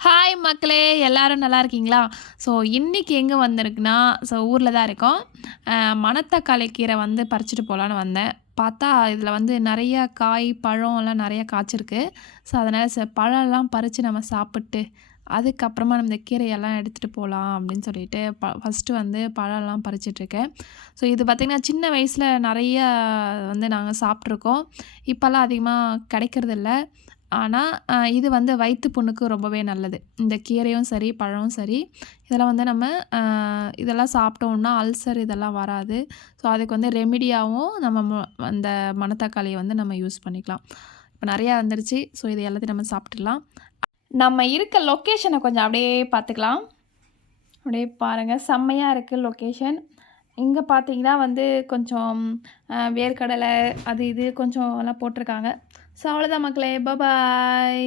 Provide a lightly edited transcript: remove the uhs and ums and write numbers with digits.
Hi மக்களே! எல்லாரும் நல்லா இருக்கீங்களா? ஸோ இன்னைக்கு எங்க வந்திருக்குன்னா, ஊர்ல தான் இருக்கோம். மணத்தக்காளி கீரை வந்து பறிச்சுட்டு போலான்னு வந்தேன். பார்த்தா இதில வந்து நெறைய காய், பழம் எல்லாம் நெறைய காய்ச்சிருக்கு. ஸோ அதனால பழம்லாம் பறிச்சு நம்ம சாப்பிட்டு, அதுக்கப்புறமா நம்ம இந்த கீரையெல்லாம் எடுத்துட்டு போலாம் அப்படின்னு சொல்லிட்டு, ஃபர்ஸ்ட்டு வந்து பழம்லாம் பறிச்சுட்ருக்கேன். ஸோ இது பார்த்திங்கன்னா, சின்ன வயசுல நெறைய வந்து நாங்க சாப்பிட்ருக்கோம். இப்போலாம் அதிகமா கிடைக்கிறதில்ல. ஆனா, இது வந்து வயித்து புண்ணுக்கு ரொம்பவே நல்லது. இந்த கீரையும் சரி, பழமும் சரி, இதெல்லாம் வந்து நம்ம அ இதெல்லாம் சாப்பிட்டோம்னா அல்சர் இதெல்லாம் வராது. ஸோ அதுக்கு வந்து ரெமிடியாவும் நம்ம அந்த மணத்தக்காளிய வந்து நம்ம யூஸ் பண்ணிக்கலாம். இப்ப நெறையா வந்துருச்சு. ஸோ இது எல்லாத்தையும் நம்ம சாப்பிட்டுடலாம். நம்ம இருக்க லொக்கேஷன கொஞ்சம் அப்படியே பார்த்துக்கலாம். அப்படியே பாருங்க. செம்மையா இருக்கு லொக்கேஷன். இங்க பார்த்தீங்கன்னா வந்து கொஞ்சம் வேர்க்கடலை அது இது கொஞ்சம் எல்லாம் போட்டிருக்காங்க. ஸோ அவ்வளோதான் மக்களே! பாய்.